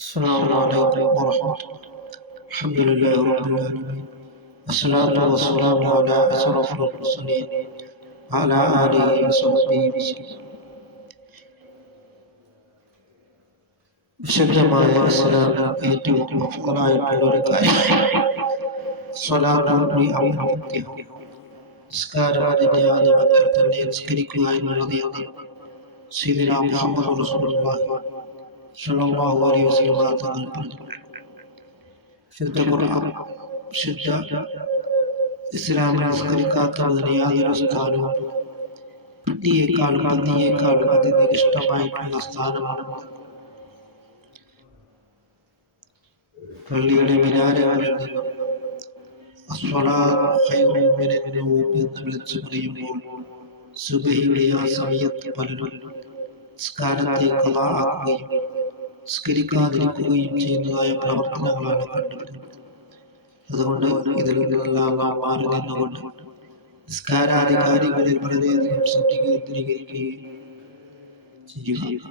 السلام عليكم ورحمة الله. الحمد لله رب العالمين، والصلاة والسلام على أشرف المرسلين وعلى آله وصحبه وسلم. വിശുദ്ധമായ ഇസ്ലാമിൽ ഏറ്റവും അഫ്ളലായിട്ടുള്ള ഒരു കാര്യം സ്വലാത്തുൽ അംത്യം, നിസ്കാരം അതിൻ്റെ ആദ്യമത്തിൽ തന്നെ നിസ്കരിക്കുക എന്നുള്ളത് സയ്യിദുനാ മുഹമ്മദ് റസൂലുള്ളാഹി സ്വല്ലല്ലാഹു അലൈഹി വസല്ലം തങ്ങൾ പറഞ്ഞു. ശുദ്ധ ഖുർആൻ ശുദ്ധ ഇസ്ലാമിൽ നിസ്കരിക്കാത്തതിന് യാതൊരു സ്ഥാനവും പതിയേക്കാളും അതിന് ഇഷ്ടമായിട്ടുള്ള സ്ഥാനമാണ്. പള്ളിയുടെ മിനാരങ്ങളിൽ നിന്നും എന്ന് വിളിച്ചു പറയുമ്പോൾ സുബഹിയുടെ ആ സമയത്ത് പലരും നിസ്കാരത്തെ ഖളാ ആക്കുകയും നിസ്കരിക്കാതിരിക്കുകയും ചെയ്യുന്നതായ പ്രവർത്തനങ്ങളാണ് കണ്ടുവരുന്നത്. അതുകൊണ്ട് ഇതിൽ നിന്നെല്ലാം നാം മാറി നിന്നുകൊണ്ട് നിസ്കാരാധികാരികളിൽ വളരെയധികം ശ്രദ്ധ കേന്ദ്രീകരിക്കുകയും ചെയ്യുക.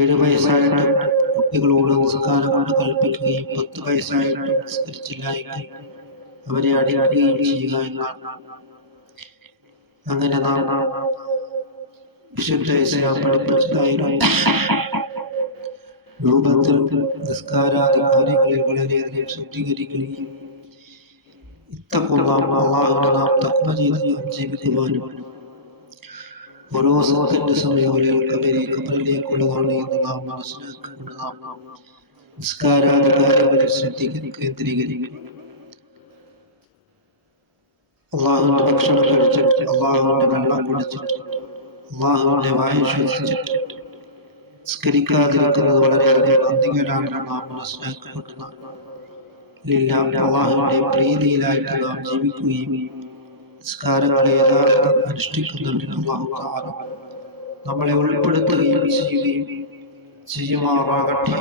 7 വയസ്സായിട്ടും കുട്ടികളോട് നിസ്കാരം കൊണ്ട് കൽപ്പിക്കുകയും 10 വയസ്സായിട്ടും നിസ്കരിച്ചില്ല എങ്കിൽ അവരെ അടിക്കുകയും ചെയ്യുക എന്നാണ്. അങ്ങനെ നാം വിശുദ്ധ ഇസ്ലാം പഠിപ്പിച്ചതായിരുന്നു രൂപത്തിൽ നിസ്കാരാധികാരികളിൽ വളരെയധികം ശുദ്ധീകരിക്കുകയും അള്ളാഹുവിനെ നാം തഖ്വ ചെയ്ത് ജീവിക്കുവാനും ഓരോ സെക്കൻഡ് സമയങ്ങളിൽ ഖബറിലേക്കുള്ളതാണ് എന്ന് നാം മനസ്സിലാക്കിക്കൊണ്ട് നാം നിസ്കാരാധികാരികളിൽ ശ്രദ്ധ കേന്ദ്രീകരിക്കും. അള്ളാഹുവിന്റെ ഭക്ഷണം കഴിച്ചിട്ട്, അള്ളാഹുവിന്റെ വെള്ളം കുടിച്ചിട്ട്, അള്ളാഹുവിന്റെ വായു ശ്വസിച്ചിട്ട് നിസ്കരിക്കാതിരിക്കുന്നത് വളരെയധികം നന്ദികേടാണെന്ന് നാം മനസ്സിലാക്കിക്കൊണ്ട് അള്ളാഹുവിന്റെ പ്രീതിയിലായിട്ട് നാം ജീവിക്കുകയും നിസ്കാരങ്ങളെ യഥാർത്ഥം അനുഷ്ഠിക്കുന്നവരിൽ അല്ലാഹു തആല നമ്മളെ ഉൾപ്പെടുത്തുകയും ചെയ്യുമാറാകട്ടെ.